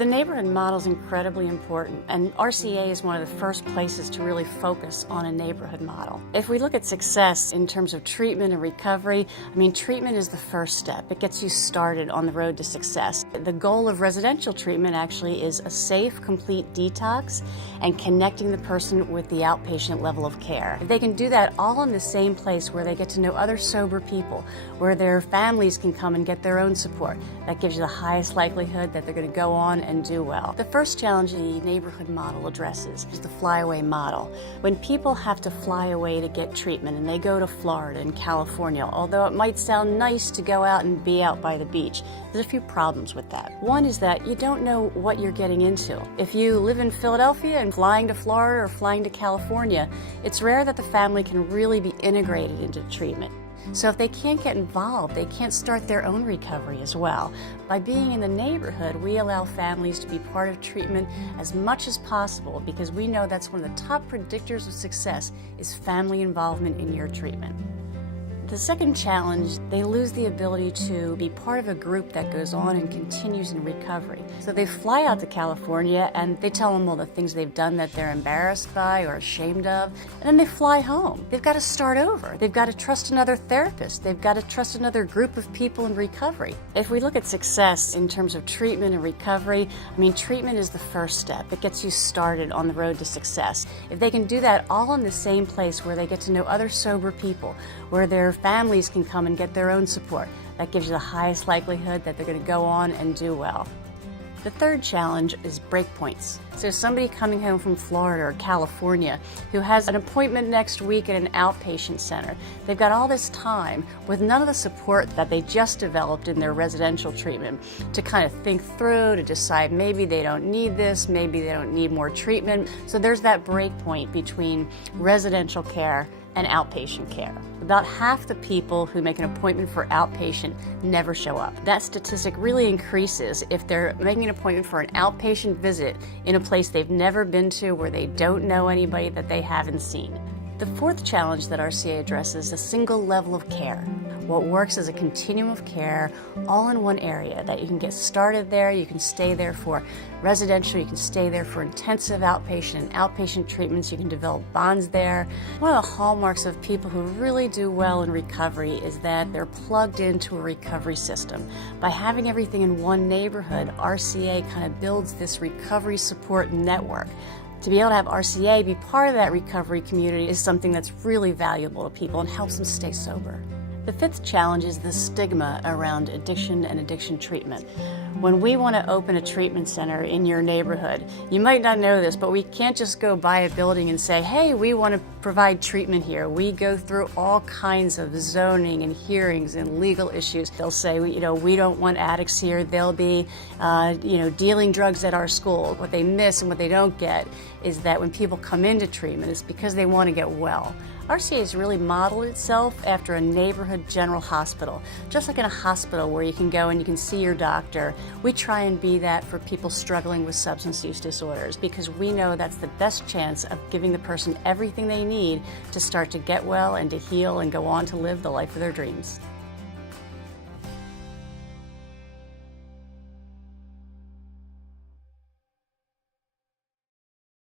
The neighborhood model is incredibly important, and RCA is one of the first places to really focus on a neighborhood model. If we look at success in terms of treatment and recovery, treatment is the first step. It gets you started on the road to success. The goal of residential treatment actually is a safe, complete detox and connecting the person with the outpatient level of care. If they can do that all in the same place where they get to know other sober people, where their families can come and get their own support, that gives you the highest likelihood that they're going to go on and do well. The first challenge the neighborhood model addresses is the Flyaway Model. When people have to fly away to get treatment and they go to Florida and California, although it might sound nice to go out and be out by the beach, there's a few problems with that. One is that you don't know what you're getting into. If you live in Philadelphia and flying to Florida or flying to California, it's rare that the family can really be integrated into treatment. So if they can't get involved, they can't start their own recovery as well. By being in the neighborhood, we allow families to be part of treatment as much as possible because we know that's one of the top predictors of success is family involvement in your treatment. The second challenge, they lose the ability to be part of a group that goes on and continues in recovery. So they fly out to California and they tell them all the things they've done that they're embarrassed by or ashamed of, and then they fly home. They've got to start over. They've got to trust another therapist. They've got to trust another group of people in recovery. If we look at success in terms of treatment and recovery, treatment is the first step. It gets you started on the road to success. If they can do that all in the same place where they get to know other sober people, where their families can come and get their own support, that gives you the highest likelihood that they're going to go on and do well. The third challenge is breakpoints. So somebody coming home from Florida or California who has an appointment next week at an outpatient center. They've got all this time with none of the support that they just developed in their residential treatment to kind of think through, to decide maybe they don't need this, maybe they don't need more treatment. So there's that breakpoint between residential care and outpatient care. About half the people who make an appointment for outpatient never show up. That statistic really increases if they're making an appointment for an outpatient visit in a place they've never been to where they don't know anybody that they haven't seen. The fourth challenge that RCA addresses is a single level of care. What works as a continuum of care all in one area that you can get started there, you can stay there for residential, you can stay there for intensive outpatient and outpatient treatments, you can develop bonds there. One of the hallmarks of people who really do well in recovery is that they're plugged into a recovery system. By having everything in one neighborhood, RCA kind of builds this recovery support network. To be able to have RCA be part of that recovery community is something that's really valuable to people and helps them stay sober. The fifth challenge is the stigma around addiction and addiction treatment. When we want to open a treatment center in your neighborhood, you might not know this, but we can't just go buy a building and say, hey, we want to provide treatment here. We go through all kinds of zoning and hearings and legal issues. They'll say, we don't want addicts here. They'll be, dealing drugs at our school. What they miss and what they don't get is that when people come into treatment, it's because they want to get well. RCA has really modeled itself after a neighborhood general hospital. Just like in a hospital where you can go and you can see your doctor, we try and be that for people struggling with substance use disorders because we know that's the best chance of giving the person everything they need to start to get well and to heal and go on to live the life of their dreams.